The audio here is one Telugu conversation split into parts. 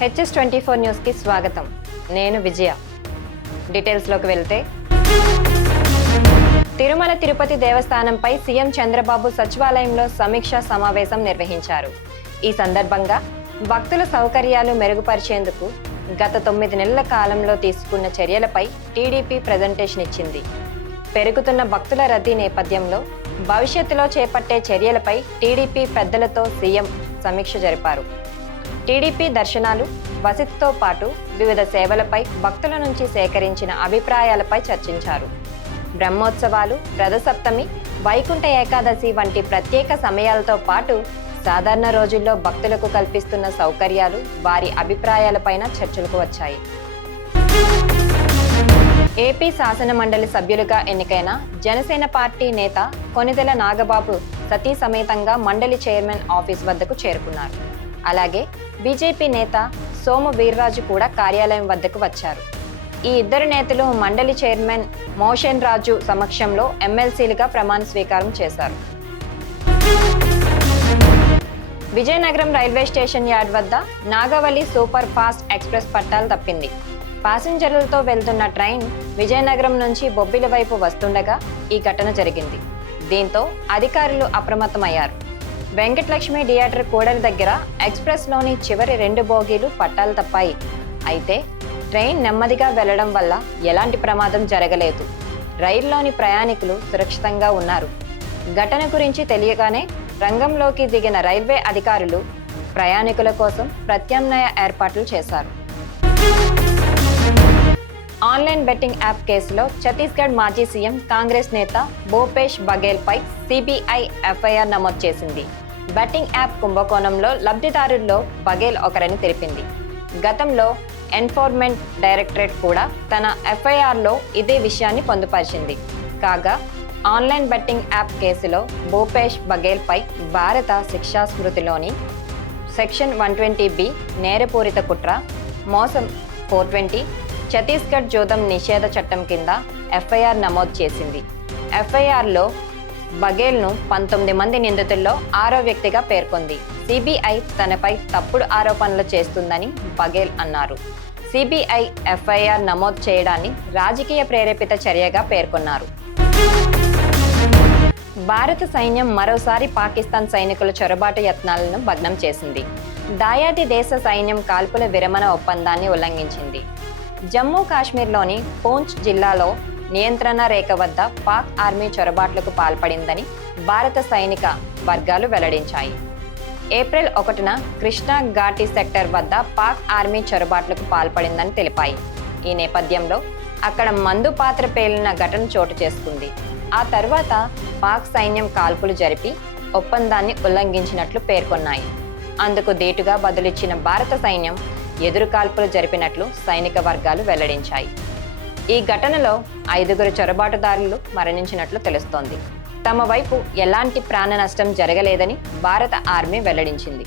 HS24 న్యూస్కి స్వాగతం. నేను విజయ. డీటెయిల్స్లోకి వెళ్తే, తిరుమల తిరుపతి దేవస్థానంపై సీఎం చంద్రబాబు సచివాలయంలో సమీక్షా సమావేశం నిర్వహించారు. ఈ సందర్భంగా భక్తుల సౌకర్యాలు మెరుగుపరిచేందుకు గత 9 నెలల కాలంలో తీసుకున్న చర్యలపై టీడీపీ ప్రజెంటేషన్ ఇచ్చింది. పెరుగుతున్న భక్తుల రద్దీ నేపథ్యంలో భవిష్యత్తులో చేపట్టే చర్యలపై టీడీపీ పెద్దలతో సీఎం సమీక్ష జరిపారు. టీడీపీ దర్శనాలు, వసతితో పాటు వివిధ సేవలపై భక్తుల నుంచి సేకరించిన అభిప్రాయాలపై చర్చించారు. బ్రహ్మోత్సవాలు, రథసప్తమి, వైకుంఠ ఏకాదశి వంటి ప్రత్యేక సమయాలతో పాటు సాధారణ రోజుల్లో భక్తులకు కల్పిస్తున్న సౌకర్యాలు, వారి అభిప్రాయాలపైన చర్చలకు వచ్చాయి. ఏపీ శాసన మండలి సభ్యులుగా ఎన్నికైన జనసేన పార్టీ నేత కొనిదెల నాగబాబు సతీ సమేతంగా మండలి చైర్మన్ ఆఫీస్ వద్దకు చేరుకున్నారు. అలాగే బీజేపీ నేత సోము వీర్రాజు కూడా కార్యాలయం వద్దకు వచ్చారు. ఈ ఇద్దరు నేతలు మండలి చైర్మన్ మోషన్ రాజు సమక్షంలో ఎమ్మెల్సీలుగా ప్రమాణ స్వీకారం చేశారు. విజయనగరం రైల్వే స్టేషన్ యార్డ్ వద్ద నాగవల్లి సూపర్ ఫాస్ట్ ఎక్స్ప్రెస్ పట్టాలు తప్పింది. ప్యాసింజర్లతో వెళ్తున్న ట్రైన్ విజయనగరం నుంచి బొబ్బిలి వైపు వస్తుండగా ఈ ఘటన జరిగింది. దీంతో అధికారులు అప్రమత్తమయ్యారు. వెంకటలక్ష్మి థియేటర్ కూడలి దగ్గర ఎక్స్ప్రెస్లోని చివరి 2 బోగీలు పట్టాలు తప్పాయి. అయితే ట్రైన్ నెమ్మదిగా వెళ్లడం వల్ల ఎలాంటి ప్రమాదం జరగలేదు. రైల్లోని ప్రయాణికులు సురక్షితంగా ఉన్నారు. ఘటన గురించి తెలియగానే రంగంలోకి దిగిన రైల్వే అధికారులు ప్రయాణికుల కోసం ప్రత్యామ్నాయ ఏర్పాట్లు చేశారు. ఆన్లైన్ బెట్టింగ్ యాప్ కేసులో ఛత్తీస్గఢ్ మాజీ సీఎం కాంగ్రెస్ నేత భూపేష్ బఘేల్పై సిబిఐ ఎఫ్ఐఆర్ నమోదు చేసింది. బెట్టింగ్ యాప్ కుంభకోణంలో లబ్ధిదారుల్లో బఘేల్ ఒకరని తెలిపింది. గతంలో ఎన్ఫోర్స్మెంట్ డైరెక్టరేట్ కూడా తన ఎఫ్ఐఆర్లో ఇదే విషయాన్ని పొందుపరిచింది. కాగా ఆన్లైన్ బెట్టింగ్ యాప్ కేసులో భూపేష్ బఘేల్పై భారత శిక్షా స్మృతిలోని సెక్షన్ 120B నేరపూరిత కుట్ర, మోసం 420, ఛత్తీస్గఢ్ జూదం నిషేధ చట్టం కింద ఎఫ్ఐఆర్ నమోదు చేసింది. ఎఫ్ఐఆర్లో బఘేల్ను 19 మంది నిందితుల్లో 6వ వ్యక్తిగా పేర్కొంది. సిబిఐ తనపై తప్పుడు ఆరోపణలు చేస్తుందని బఘేల్ అన్నారు. సిబిఐ ఎఫ్ఐఆర్ నమోదు చేయడాన్ని రాజకీయ ప్రేరేపిత చర్యగా పేర్కొన్నారు. భారత సైన్యం మరోసారి పాకిస్తాన్ సైనికుల చొరబాటు యత్నాలను భగ్నం చేసింది. దాయాది దేశ సైన్యం కాల్పుల విరమణ ఒప్పందాన్ని ఉల్లంఘించింది. జమ్మూ కాశ్మీర్లోని పూంచ్ జిల్లాలో నియంత్రణ రేఖ వద్ద పాక్ ఆర్మీ చొరబాట్లకు పాల్పడిందని భారత సైనిక వర్గాలు వెల్లడించాయి. ఏప్రిల్ 1న కృష్ణా ఘాటీ సెక్టర్ వద్ద పాక్ ఆర్మీ చొరబాట్లకు పాల్పడిందని తెలిపాయి. ఈ నేపథ్యంలో అక్కడ మందు పాత్ర పేలిన ఘటన చోటు చేసుకుంది. ఆ తర్వాత పాక్ సైన్యం కాల్పులు జరిపి ఒప్పందాన్ని ఉల్లంఘించినట్లు పేర్కొన్నాయి. అందుకు ధీటుగా బదులిచ్చిన భారత సైన్యం ఎదురు కాల్పులు జరిపినట్లు సైనిక వర్గాలు వెల్లడించాయి. ఈ ఘటనలో 5గురు చొరబాటుదారులు మరణించినట్లు తెలుస్తోంది. తమ వైపు ఎలాంటి ప్రాణ నష్టం జరగలేదని భారత ఆర్మీ వెల్లడించింది.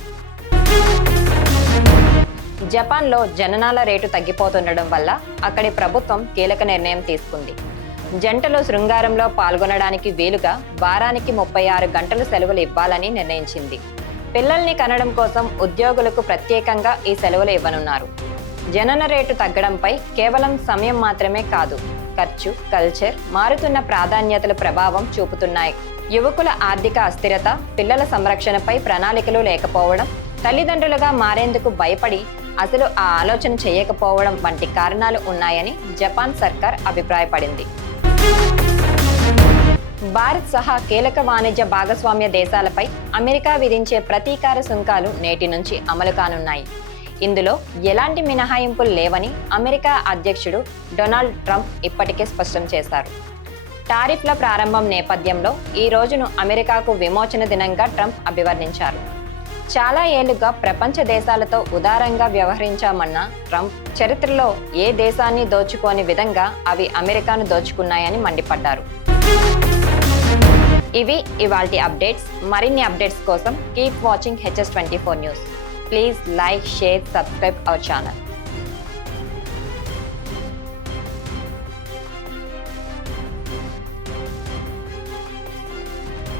జపాన్లో జననాల రేటు తగ్గిపోతుండడం వల్ల అక్కడి ప్రభుత్వం కీలక నిర్ణయం తీసుకుంది. జంటలు శృంగారంలో పాల్గొనడానికి వీలుగా వారానికి 36 గంటలు సెలవులు ఇవ్వాలని నిర్ణయించింది. పిల్లల్ని కనడం కోసం ఉద్యోగులకు ప్రత్యేకంగా ఈ సెలవులు ఇవ్వనున్నారు. జనన రేటు తగ్గడంపై కేవలం సమయం మాత్రమే కాదు, ఖర్చు, కల్చర్, మారుతున్న ప్రాధాన్యతలు ప్రభావం చూపుతున్నాయి. యువకుల ఆర్థిక అస్థిరత, పిల్లల సంరక్షణపై ప్రణాళికలు లేకపోవడం, తల్లిదండ్రులుగా మారేందుకు భయపడి అసలు ఆ ఆలోచన చేయకపోవడం వంటి కారణాలు ఉన్నాయని జపాన్ సర్కార్ అభిప్రాయపడింది. భారత్ సహా కీలక వాణిజ్య భాగస్వామ్య దేశాలపై అమెరికా విధించే ప్రతీకార సుంకాలు నేటి నుంచి అమలు కానున్నాయి. ఇందులో ఎలాంటి మినహాయింపులు లేవని అమెరికా అధ్యక్షుడు డొనాల్డ్ ట్రంప్ ఇప్పటికే స్పష్టం చేశారు. టారిఫ్ల ప్రారంభం నేపథ్యంలో ఈ రోజును అమెరికాకు విమోచన దినంగా ట్రంప్ అభివర్ణించారు. చాలా ఏళ్లుగా ప్రపంచ దేశాలతో ఉదారంగా వ్యవహరించామన్న ట్రంప్ చరిత్రలో ఏ దేశాన్ని దోచుకోని విధంగా అవి అమెరికాను దోచుకున్నాయని మండిపడ్డారు. ఇవి ఇవాల్టి అప్డేట్స్. మరిన్ని అప్డేట్స్ కోసం keep watching HS24 news. Please like, share, subscribe our channel.